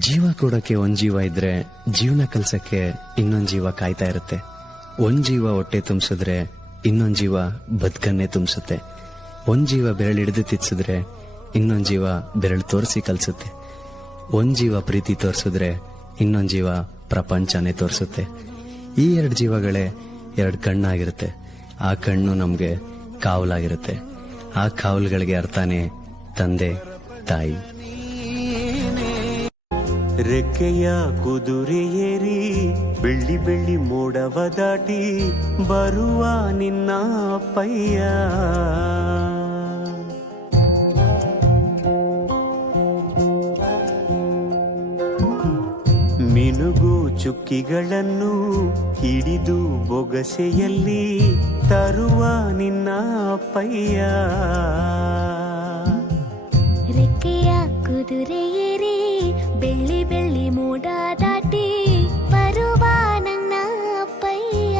ಜೀವ ಕೊಡಕ್ಕೆ ಒಂದ್ ಜೀವ ಇದ್ರೆ ಜೀವನ ಕಲ್ಸಕ್ಕೆ ಇನ್ನೊಂದ್ ಜೀವ ಕಾಯ್ತಾ ಇರುತ್ತೆ. ಒಂದ್ ಜೀವ ಹೊಟ್ಟೆ ತುಂಬಿಸಿದ್ರೆ ಇನ್ನೊಂದ್ ಜೀವ ಬದುಕನ್ನೇ ತುಂಬಿಸುತ್ತೆ. ಒಂದ್ ಜೀವ ಬೆರಳಿಡಿದು ತಿನ್ಸಿದ್ರೆ ಇನ್ನೊಂದ್ ಜೀವ ಬೆರಳು ತೋರಿಸಿ ಕಲ್ಸುತ್ತೆ. ಒಂದ್ ಜೀವ ಪ್ರೀತಿ ತೋರಿಸಿದ್ರೆ ಇನ್ನೊಂದ್ ಜೀವ ಪ್ರಪಂಚನೇ ತೋರಿಸುತ್ತೆ. ಈ ಎರಡು ಜೀವಗಳೇ ಎರಡು ಕಣ್ಣಾಗಿರುತ್ತೆ. ಆ ಕಣ್ಣು ನಮ್ಗೆ ಕಾವಲಾಗಿರುತ್ತೆ. ಆ ಕಾವಲುಗಳಿಗೆ ಅರ್ಥನೇ ತಂದೆ ತಾಯಿ. ರೆಕ್ಕೆಯ ಕುದುರೆ ಏರಿ ಬೆಳ್ಳಿ ಬೆಳ್ಳಿ ಮೋಡವ ದಾಟಿ ಬರುವ ನಿನ್ನ ಅಪ್ಪಯ್ಯ. ಮಿನುಗು ಚುಕ್ಕಿಗಳನ್ನು ಹಿಡಿದು ಬೊಗಸೆಯಲ್ಲಿ ತರುವ ನಿನ್ನ ಅಪ್ಪಯ್ಯ. ರೆಕ್ಕೆಯ ಕುದುರೆ ಏರಿ ಬೆಳ್ಳಿ ಬೆಳ್ಳಿ ಮೋಡ ದಾಟಿ ಬರುವ ನನ್ನ ಅಪ್ಪಯ್ಯ.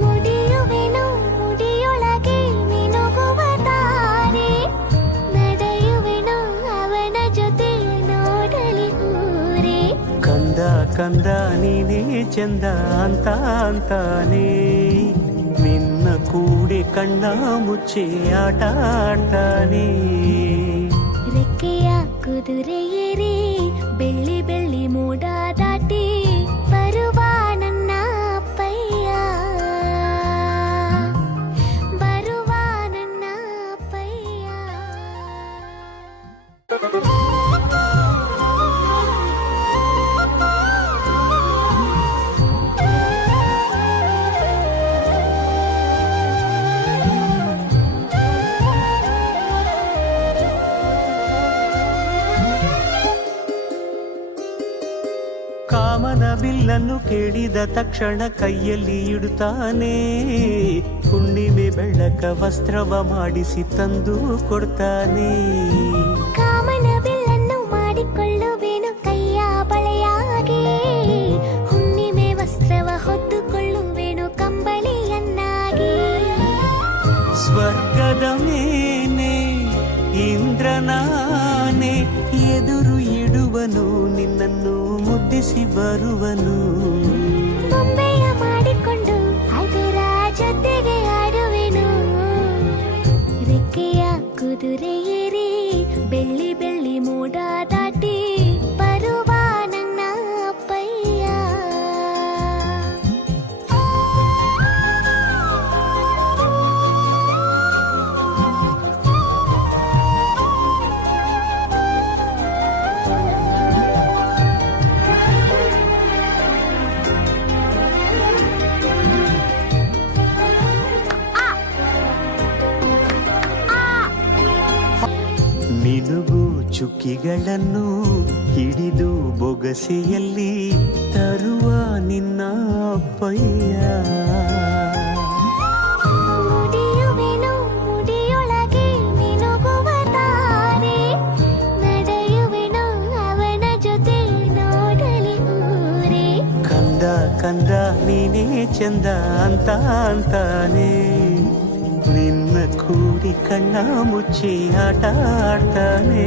ಮುಡಿಯುವೆನು ಮುಡಿಯೊಳಗೆ ಮಿನುಗುವ ತಾರೆ, ನಡೆಯುವೆನು ಅವನ ಜೊತೆ ನೋಡಲಿ ಊರೇ. ಕಂದ ಕಂದ ನೀನೇ ಚಂದ ಅಂತ ಅಂತಾನೆ, ನಿನ್ನ ಕೂಡೆ ಕಣ್ಣ ಮುಚ್ಚೆ ಆಟ ಆಡ್ತಾನೆ. ರೆಕ್ಕೆಯ ಕುದುರೆ ಏರಿ ಬೆಳ್ಳಿ ಬೆಳ್ಳಿ ಮೋಡ ದಾಟಿ ಬರುವ ನನ್ನ ಅಪ್ಪಯ್ಯ. ಬರುವ ನನ್ನ ಅಪ್ಪಯ್ಯ. ಕಾಮನ ಬಿಲ್ಲನ್ನು ಕೇಳಿದ ತಕ್ಷಣ ಕೈಯಲ್ಲಿ ಇಡುತ್ತಾನೆ. ಹುಣ್ಣಿಮೆ ಬೆಳಕ ವಸ್ತ್ರವ ಮಾಡಿಸಿ ತಂದು ಕೊಡ್ತಾನೆ. ಕಾಮನ ಬಿಲ್ಲನ್ನು ಮಾಡಿಕೊಳ್ಳುವೆನು ಕೈಯ ಬಳೆಯಾಗಿ, ಹುಣ್ಣಿಮೆ ವಸ್ತ್ರವ ಹೊತ್ತುಕೊಳ್ಳುವೆನು ಕಂಬಳಿಯನ್ನಾಗಿ. ಸ್ವರ್ಗದ ಮೇನೆ ಇಂದ್ರನಾನೆ ಎದುರು ಇಡುವನು, ನಿನ್ನನ್ನು ಮುದ್ದಿಸಿ ಬರುವನು. ಬೊಂಬೆಯ ಮಾಡಿಕೊಂಡು ಅದರ ಜೊತೆಗೆ ಆಡುವೆನು. ರೆಕ್ಕೆಯ ಕುದುರೆ ಏರಿ ಬೆಳ್ಳಿ ಬೆಳ್ಳಿ ಮೋಡ ದಾಟಿ ಬರುವ ನನ್ನ ಅಪ್ಪಯ್ಯ. ಮಿನುಗು ಚುಕ್ಕಿಗಳನ್ನು ಹಿಡಿದು ಬೊಗಸೆಯಲ್ಲಿ ತರುವ ನಿನ್ನ ಅಪ್ಪಯ್ಯ. ಮುಡಿಯುವೆನು ಮುಡಿಯೊಳಗೆ ಮಿನುಗುವ ತಾರೆ, ನಡೆಯುವೆನು ಅವನ ಜೊತೆ ನೋಡಲಿ ಊರೇ. ಕಂದ ಕಂದ ನೀನೇ ಚಂದ ಅಂತ ಅಂತಾನೆ, ನಿನ್ನ ಕೂಡಿ ಕಣ್ಣ ಮುಚ್ಚಿ ಆಟ ಆಡ್ತಾನೆ.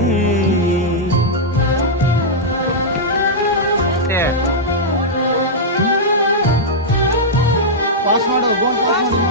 ಪಾಸ್ ಮಾಡು, ಗೋಲ್ ಪಾಸ್ ಮಾಡು.